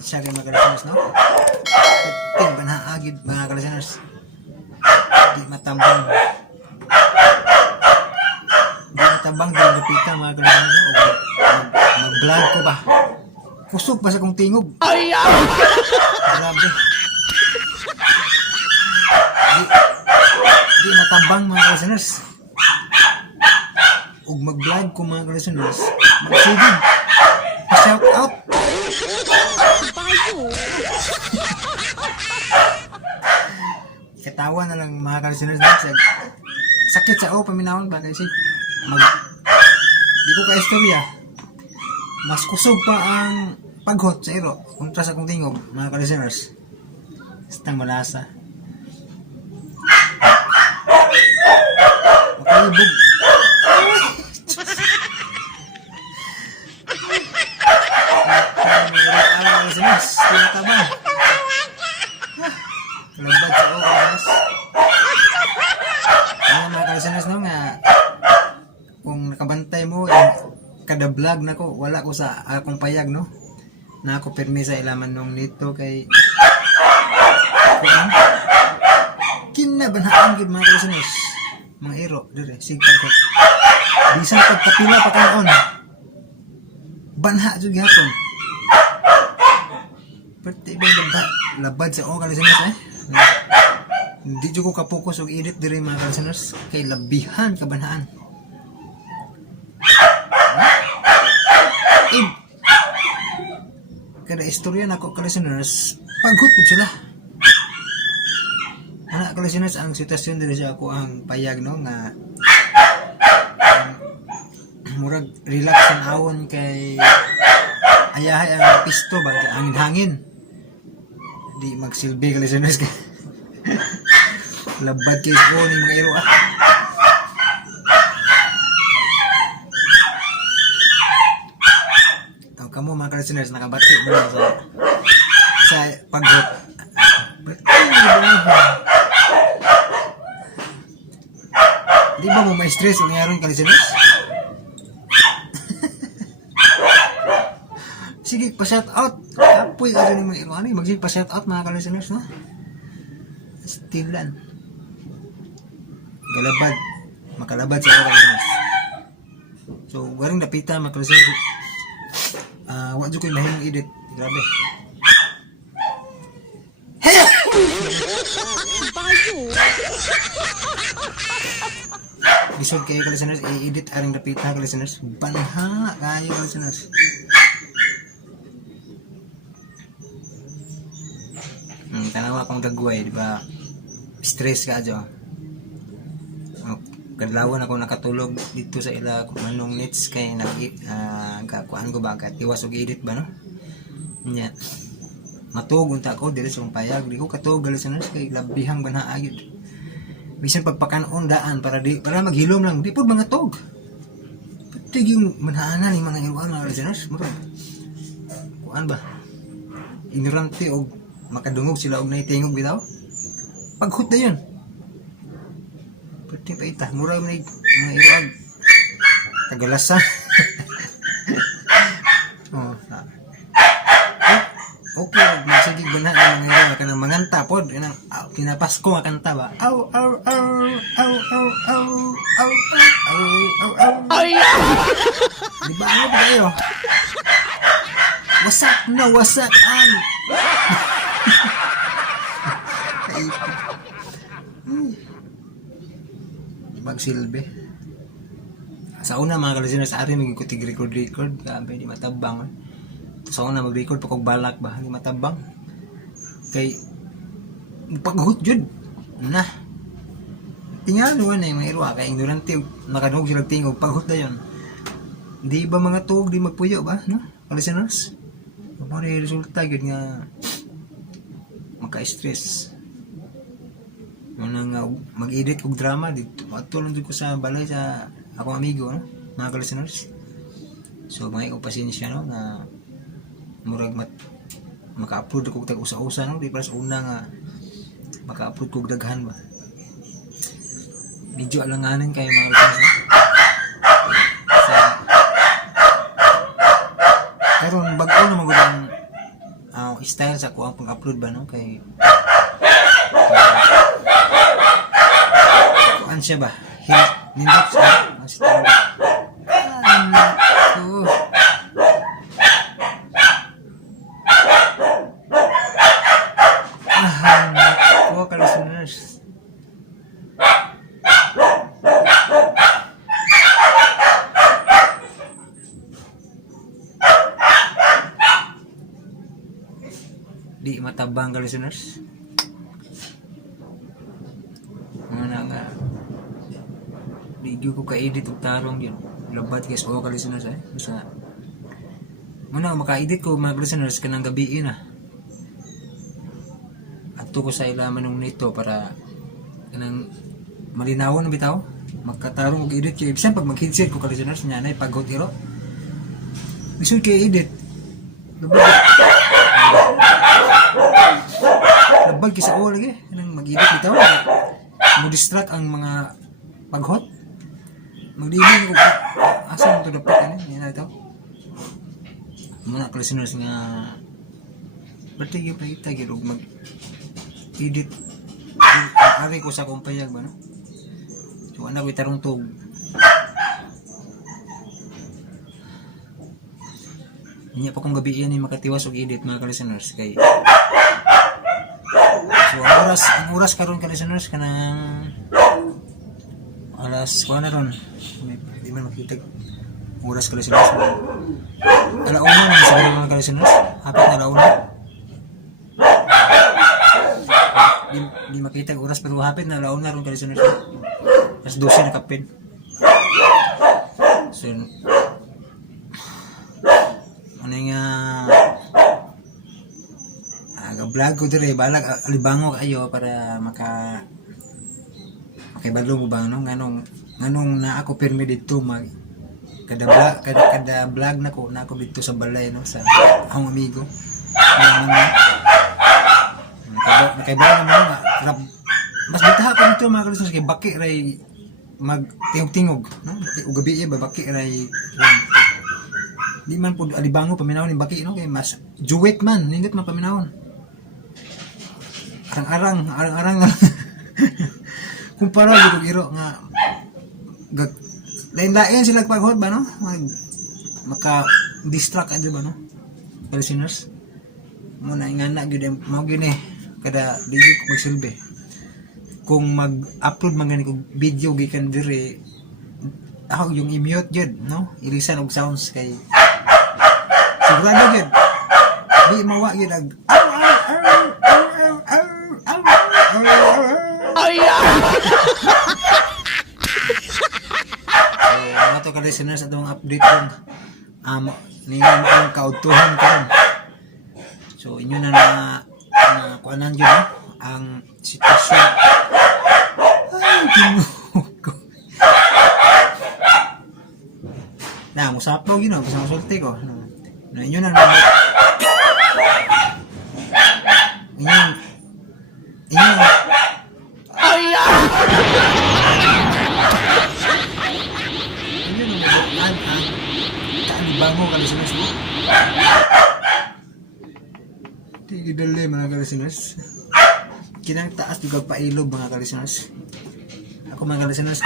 siya kay mga listeners, no? Tig ba na agid mga listeners? Di matabang. Di matabang di lapitan mga listeners, no? Mag-vlog ko ba? Kusog pa sa kong tingog. Ayaw! Grabe. Di matabang mga listeners. Ug mag-vlog ko mga listeners, magsigig. Pa-shout out. Katawa na lang mga listeners na sakit sa paminawon ba kasi di ko ka istorya. Mas kusog pa ang paghot sa iro kontra sa kong tingog mga listeners. Stang malasa. Makalibog. Listeners, tinatabang. Labad sa oras. Ano mga listeners no nga kung nakabantay mo kada vlog na ko wala ko sa akong payag no na ako permi sa ilaman nung nito kay kinabanhaan gid mga listeners mga iro dire sigpag ko bisan pagkapila pa kanon banha jud gyapon pati ba labad sa o listeners hindi jud ko ka-focus og edit dire mga listeners kay labihan kabanhaan kada istorya nako ka-listeners paghut pud sila ana ka-listeners ang sitwasyon diri sa ako ang payag no nga murag relax ang awon kay ayahay ang pisto ba ang hangin di magsilbi ka-listeners kay labad kay ko ni mga iro kamo mga listeners nakabati mo sa paghot. Di ba mo may stress ang nangyari ka listeners? Sige, pa-shout out. Apoy ka rin mga iwan. Magsige pa-shout out mga listeners no? Stilan. Galabad. Makalabad sa mga listeners. So, garing napitan mga listeners. Wag ko yung mahimong edit. Grabe. Bisod kayo ka-listeners, i-edit aring rapita ka-listeners. Banha kayo ka-listeners. Tanawa akong gagway, di ba? Stress ka dyan. Kadlawan ako nakatulog dito sa ila manong nits kay kuan ko bagat iwas og edit ba no nya matug unta ko diri sa payag di ko katug listeners kay labihang banhaagid bisan pagpakanon daan para maghilom lang di pud mga tug patig yung manhaanan ni mga iwan mga listeners mura kuan ba ignorante og makadungog sila og naitingog bitaw paghut na yun pati pa ita, mura mo na mga iwag kagalasan okay, magsigig ba na ang mga iwag ka ng manganta po pinapasko nga kanta ba aw aw aw aw aw aw aw aw aw aw di ba ano ba kayo wasak na wasak ang magsilbi sa una mga ka-listeners sa atin magikutig record grabe di matabang sa una mag-record pa kong balak ba di matabang kay paghut jud na tingnan naman na yung mga irwa kay ignorante nakadungog sila tingog paghut na yun di ba mga tuog di magpuyo ba no ka-listeners mga resulta yun nga maka-stress nga mag-edit kong drama dito matulong din ko sa balay sa akong amigo no? Mga ka-listeners so mga ikong pasensya no na murag maka-upload ko tag-usa-usa no di para sa una nga maka-upload ko daghan ba medyo alanganin kayo mga ka-listeners no? Karon bago naman ko ng style sa ko ang pag-upload ba no kay kuan siya ba nindot siya mas tawag ko ka-listeners. Di matabang ka-listeners. Muna nga di ko ka-edit og tarong yun. Labat guys o ka-listeners basta muna maka-edit ko mga listeners kanang gabi na. Ato ko sa ilaman ng nito para kanang malinawon na bitaw magkatarong og edit kay bisan pag mag-headset ko ka-listeners nya nay pagod iro. Lisod kay edit. Labag kisa o lagi kanang mag-edit bitaw. Mo distract ang mga paghot. Magdili ko asa mo to dapat ani na ito. Muna ka-listeners nga berarti yung pakita gilog mag edit ari ko sa kumpanya ba no so ana ko itarong tug niya pa kung gabi yan ni makatiwas og edit mga ka-listeners kay so ang oras karon ka-listeners kanang alas kuha na ron di man makita oras ka-listeners alauna na sa mga ka-listeners hapit na alauna di makita oras pero hapit na alauna ron ka-listeners alas 12 na kapin so ano nga vlog ko dire balag alibango kayo para makibalo mo ba no nganong na ako pirmi dito mag kada vlog na ako dito sa balay no sa akong amigo nakaibaw naman nga mas bitaha pa nito mga kalusos kay baki ray magtingog-tingog no ug gabi ba baki ray di man pud alibango paminawon ni baki no kay mas juwet man nindot man paminawon arang kumpara gid iro nga lain-lain sila paghod ba no maka distract adyo ba no listeners mo na ingana gyud mo gini kada dili ko magsilbi kung mag-upload man gani kog video gikan dire ako yung i-mute gyud no ilisan og sounds kay sigurado gyud di mawa gyud ag mga to ka-listeners atong update kung ninyo ang kautuhan karon so inyo na kuanan yun ang sitwasyon ay tinuog ko na musapaw yun basta masulti ko na inyo na inyo bango ka-listeners mo tigidali mga ka-listeners kinang taas juga pailob mga ka-listeners ako mga ka-listeners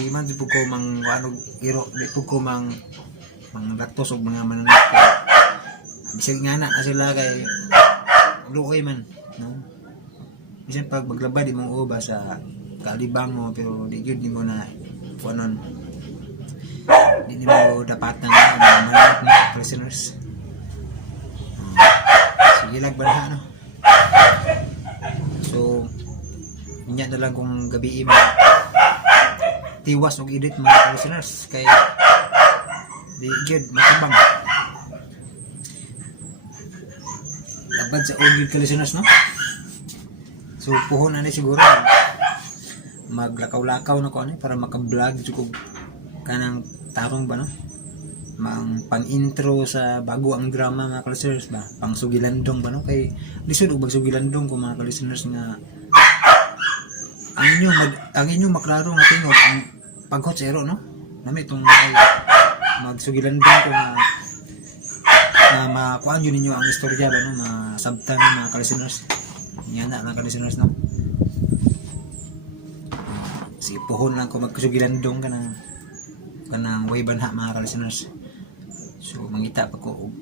di man di po ko mang wanog iro di po ko mang latos o mga mananap bisag nga na sila kay luoy man no? Bisan pag maglaba di mong uba sa kalibang mo pero di yun di mo na kuanon hindi mo dapat ng mga listeners sige lang ba no so niya na lang kung gabi tiwas og edit mga listeners kay di good matabang dapat sa ogid ka listeners no so puhon na ni siguro maglakaw-lakaw na ko ano para maka-vlog jud kanang tarong ba no mang pang-intro sa bago ang drama mga ka-listeners ba pang sugilandong ba no kay lisod og sugilandong ko mga ka-listeners nga ang inyo maklaro nga tingog ang paghot sa ero no nami itong magsugilandong ko nga na makuhaan yun ninyo ang istorya ba no, masabtan mga ka-listeners. Yan na mga ka-listeners no. Sige puhon lang ko magkasugilandong kanang way banha mga ka-listeners. So mangita pa ko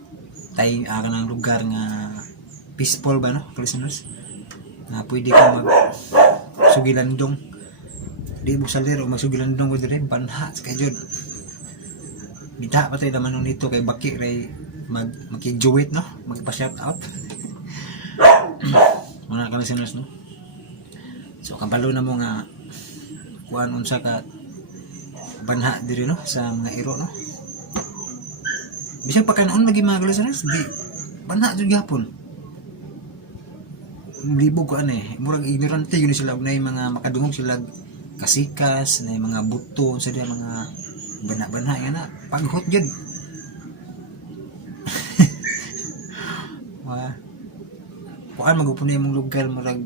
kanang lugar nga peaceful ba no ka-listeners, na pwede ka mag sugilandong di mo salir o magsugilandong ko dire banha kay jud. Bita pa tayo naman nung dito kay Baki ray mag-enjoy no, magpa-shout out. Mga ka-listeners no. So kabalo na mo nga kuan unsa ka banha diri no sa mga iro no. Bisag pa kanon lagi mga ka-listeners di banha jud gyapon. Libog ko murag ignorante yun sila na mga makadungog sila kasikas na mga buto sa dia mga banha-banha nga na paghot jud. Kuan magupon imong lugar murag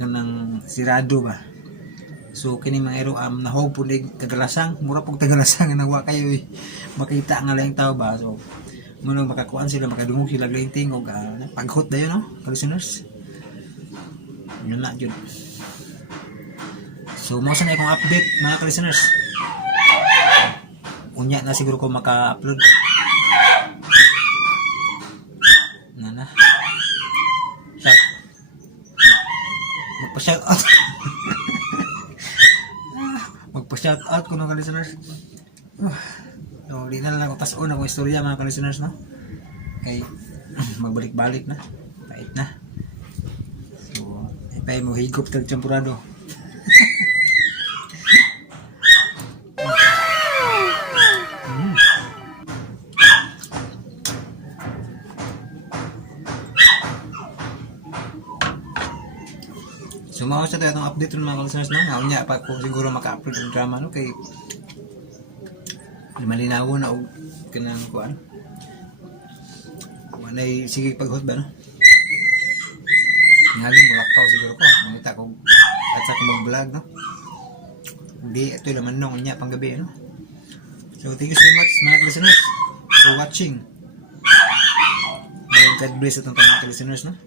kanang sirado ba. So kini mga ero nahog pud Tagalasang, mura pug Tagalasang nga nawa kayo makita nga laing tao ba. So munang makakuan sila makadungog sila laing tingog paghot dayon no listeners. Yun na jud. So mo sa na akong update mga ka-listeners. Unya na siguro ko maka-upload. Na. Magpa-shout out. Magpa-shout out ko mga ka-listeners. So di na lang ako tas-on akong istorya mga ka-listeners no. Kay magbalik-balik na. Pait na. So ipay mo higop tag champurado. So mao sa itong update ng mga ka-listeners no. Nga unya pa ko siguro maka-upload ng drama no kay malinaw na og kanang kuan. Manay sige paghot ba no. Ngayon mulakaw siguro ko. Mangita ko at sa kong vlog no. Hindi ito laman nung unya pang gabi no. So thank you so much mga ka-listeners for watching. God bless itong mga ka-listeners no.